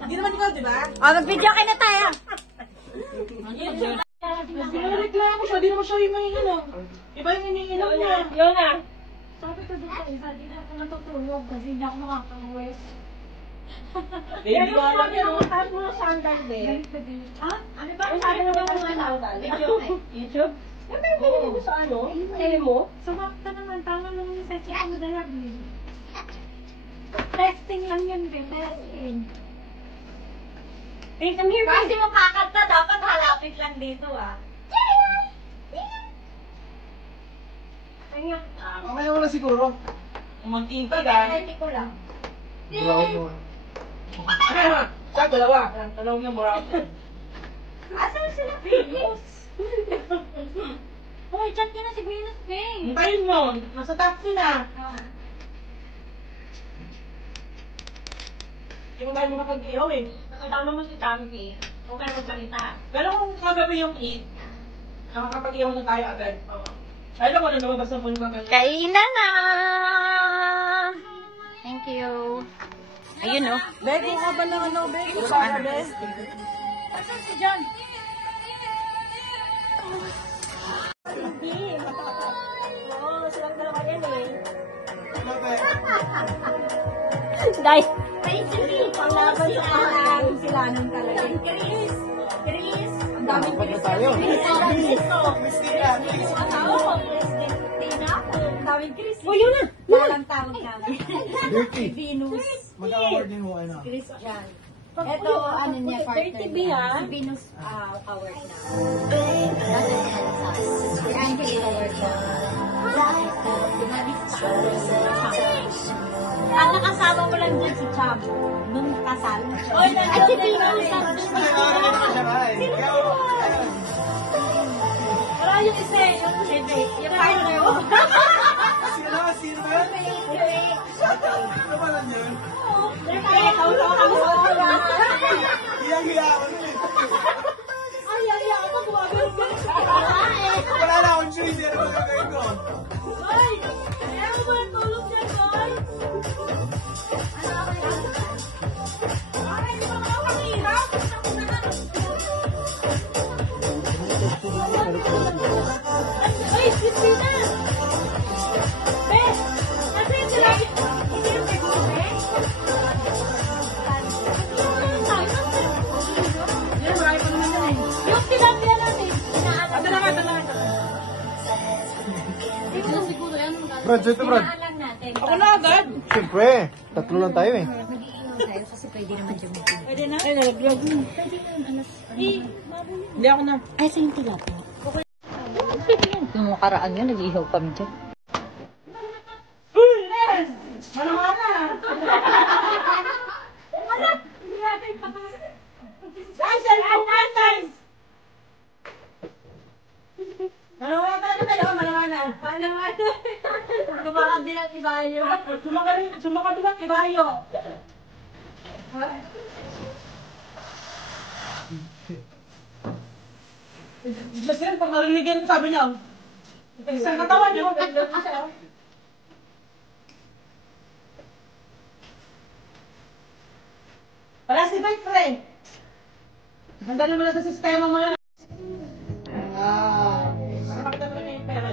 Hindi naman ikaw, di ba? Oh, mag-video kayo na tayo. Reklamo siya, di naman siya yung mahihinom. Iba yung hinihinom niya. Yun na. Sabi ko doon sa isa, di na ako natutulog kasi hindi ako makakawis. Hindi ko alam yan. Ano mo na sandal din? Ha? Ano ba? Ano ba mga sandal? YouTube? Yung may binili mo sa ano? Mo? Sumakta naman, tama lang yung session ko na lang. Testing lang yun, be. Testing. Hey, come here, Kasi yung kakanta, dapat halapit lang dito ah. Okay naman na siguro. Mag-iintay ka. Hindi ko lang. Brown mo. Sa dalawa. Tanong niya mo raw. Asan sila Venus? Hoy, chat niya na si Venus, Bing. Hintayin mo. Nasa taxi na. Hindi mo tayo makag-ihaw eh. Kasama mo si Tampi. Kung kayo magsalita. Pero kung kagabi yung eat, nakakapag-ihaw na tayo agad. Ay, naman na lumabas na po yung kagabi. Kainan na! Thank you. Ayun oh. Begging ka ba ng ano, begging para, be? Asan si John? Oo, silang dalawa yan eh. Guys, Panglaban sa kahalan. sila nung talaga. Chris! Chris! Ang daming Pag na tayo. Christina, ang daming Chris. Oh, yun na! Walang tawag namin. Dirty. Si Venus. Mag-award din mo ano. Christian. Ito, ano niya, partner 30B, niya. ha? Si Venus award na. Si Angel award na. Ang nakasama mo lang dyan si Cham. Nung kasal. At si Venus. Wala yung isa eh. Yung hindi. Yung tayo na yun. Sino ba? Ano ba lang yun? Kaya kautawa kami sa oras. Hiyang-hiya ako nun eh. Ay, ay, ay. Ako gumagano sa Wala na akong choice. Ano ba gagawin ko? Ay! Ayaw mo ba ang tulog niya, Koy? Ay, di ba makakahirap? Ay, Christina! Bes! Kasi hindi lang hindi yung seguro, eh? Yan, marami pa naman yan eh. Yung tilapia natin, inaalam Ito naman, ito naman. Brad, ito Brad. Inaalam natin. Ako na agad. Siyempre, tatlo lang tayo eh. Mag-iinom tayo kasi pwede naman dyan. Pwede na? Ay, nalaglag mo. Hindi ako na. Ay, sa yung tilapia. Yung makaraan yun, nag-ihaw kami dyan. Uy, Les! Mana-mana! Ay, cellphone contact! Mana-mana talaga tayo, mana-mana. Mana-mana. Kumakad din ang ibayo. Sumakad lang, ibayo. Kasi yan, pag narinig yan, sabi niya, isang katawan niyo, ganda siya. Wala si Bike, pre. Handa naman na sa sistema mo yan. Nakakita mo na yung pera.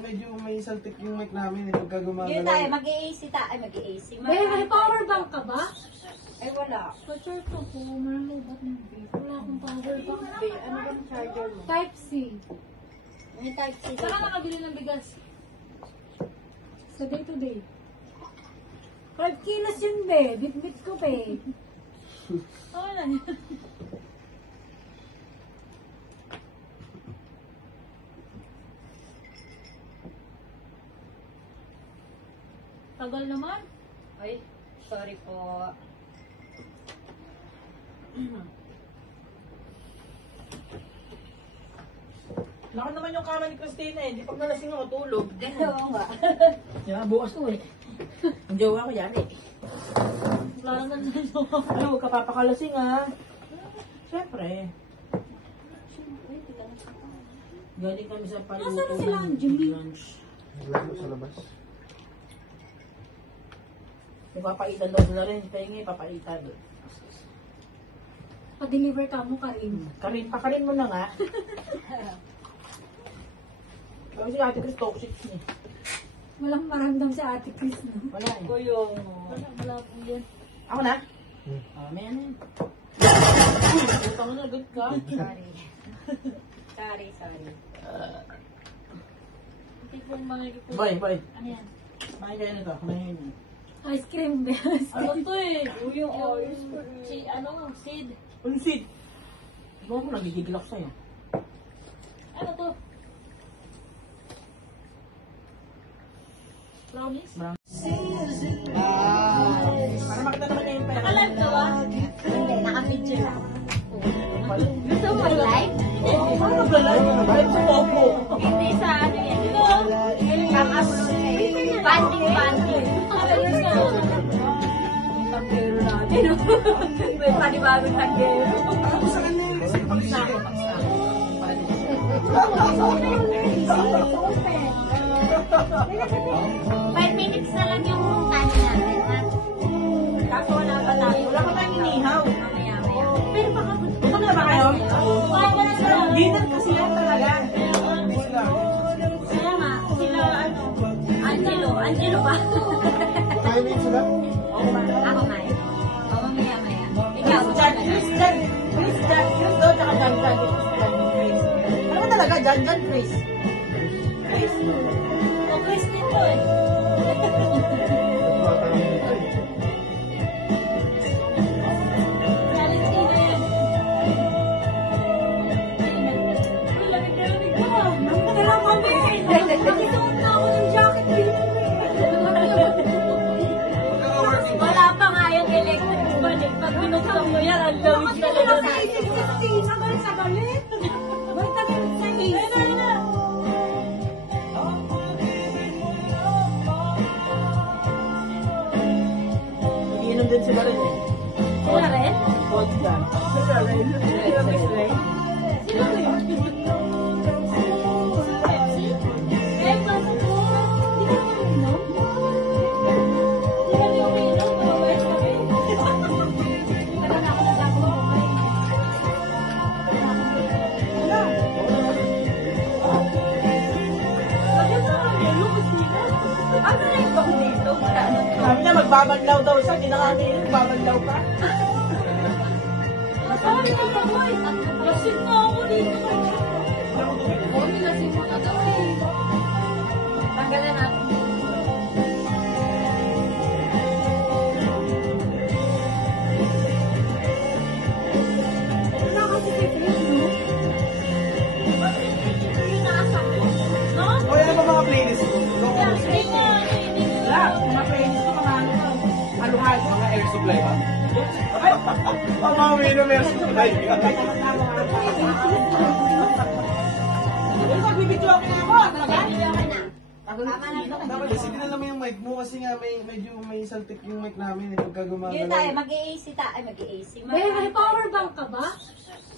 medyo may saltik yung mic namin. Pagka gumagalaw. Yun tayo, mag-i-AC tayo. Ay, mag-i-AC. May power bank ka ba? Ay, wala. Pa-short ko, marami ba't hindi? Wala akong power bank. Ano bang charger mo? Type-C. May type C. Saka nakabili ng bigas. Sa day-to-day. 5 kilos yun, be. Bit-bit ko, be. Oo na yan. Tagal naman. Ay, sorry po. Laki naman yung kama ni Christina eh. Hindi pag nalasing ako matulog. Oo nga. Yeah, bukas ko eh. Ang jowa ko yari. Wala na na Ano, huwag ka papakalasing ah. Siyempre. Galing kami sa paluto. Nasaan na sila, Angeline? Lunch. Wala ko sa labas. Ipapaitan daw sila rin. Pahingi, papaitan. Pa-deliver ka mo, Karin. Pakarin mo na nga. Kasi si Ate Chris toxic niya. Walang maramdam si Ate Chris, no? Wala eh. Kuyong. Wala po yan. Ako na? Hmm. May ano yun. Puta mo na, good ka. Sorry. Sorry. Hindi po makikita. Boy. Ano yan? Bakit kayo nito? Kumain yun. Ice cream, best. Ano to eh? Kuyong oil. Seed. Unsit. Ikaw ko nagigigil ako sa'yo. Ano to? Brownies? Para makita naman niya yung pera. Naka-live ka ba? Hindi, naka-picture lang. Gusto Gusto mo mag-live? Oo, paano mag-live? Live sa Popo. Hindi sa ano yan. Kaka-upload eh. Banding. Tagbero natin. May panibagong tagbero. Ako sa kanya yun. Kasi Pagsako. 5 minutes na lang yung time natin, ha? Kaso wala pa tayo. Wala ka tayong inihaw. Mamaya. Pero baka, ito na ba kayo? Ginan kasi yan talaga. Kaya nga, sila, Angelo ba? timing sila. Ako nga eh. O, mamaya. Ikaw, Chris daw, tsaka Jan. Ano ba talaga? Jan, Chris. O, Christine to eh. Valentina yan. Uy, lamig ko. Nandito lang kami. Nakisuot na ako ng jacket dito. wala pa nga yung electric fan eh. Pag binuksan mo yan, ang lamig talaga. Sa isip si Christina, galit sa galit. Ba't galit sa isip? Iinom din sila rin eh. Sila rin? Vodka. Sila rin. Sila rin. Pepsi? Eh, basta po. Di ka naman uminom? Di kami uminom, mababait kami. Tagal na ako nagagawa ko ngayon. Bakit na kami? Lukos nila. Ano na yung bang dito? Sabi niya, magbabaglaw daw siya. Hindi na kami magbabaglaw pa. Sabi ko pa boy, lasing na ako dito. Oo, nilasing mo na daw eh. Tanggalan natin. Wala kasi si Chris, no? No? O yan ang mga playlist ko. Hindi nga, Wala. Mga friends ko, mga ano. Haluhal. Mga air supply ba? Ang mga minum air supply. Uy, magbibidyo ako na ako. Talaga? Dapat sige na naman yung mic mo kasi nga medyo may saltik yung mic namin. Pagka Yun tayo, gumagalaw. mag-i-AC tayo. Ay, mag-i-AC. May power bank ka ba?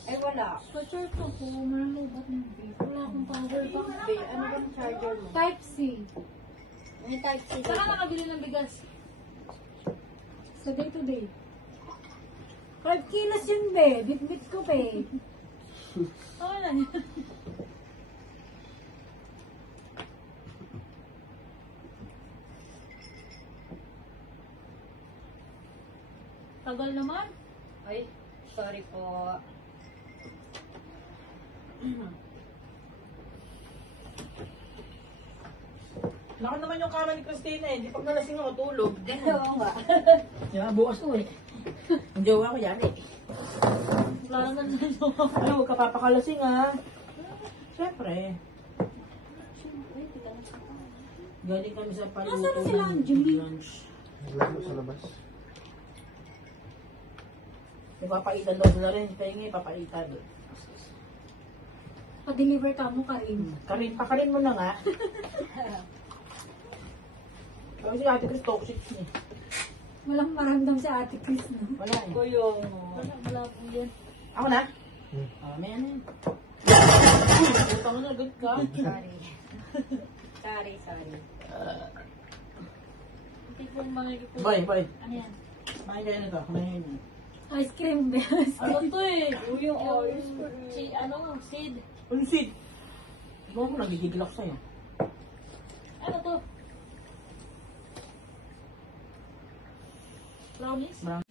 Ay, wala. Pa-short ko, marami ba't hindi? Wala akong power bank. Ano bang charger mo? Type-C. May type C. Saka nakabili ng bigas. Sa day-to-day. 5 kilos yun, be. Bit-bit ko, be. Oo na yan. Tagal naman. Ay, sorry po. Laki naman yung kama ni Christina eh. Hindi pag nalasing ako tulog. Oo nga. Diba, bukas ko eh. Ang jowa ko yan eh. Wala naman na Ano, huwag ka papakalasing ha. Siyempre. Galing kami sa paluto. Nasaan na sila, Anjali? Lunch. Naglalaro sa labas. Ipapaitan daw sila rin. Kaya nga ipapaitan. Pa-deliver ka mo, Karin. Pakarin mo na nga. Kasi si Ate Chris toxic niya. Walang maramdam si Ate Chris, no? Wala eh. Kuyo. Wala po yan. Ako na? Hmm. May ano yun. Puta mo na, good ka. Sorry. Sorry. Hindi po makikita. Boy. Ano yan? Kumain kayo na to. Kumain yun. Ice cream best. Ano to eh? Yung seed. Ano sweet? Ikaw mo, nagigigil ako sa'yo. Ano to? Brownies? Brown.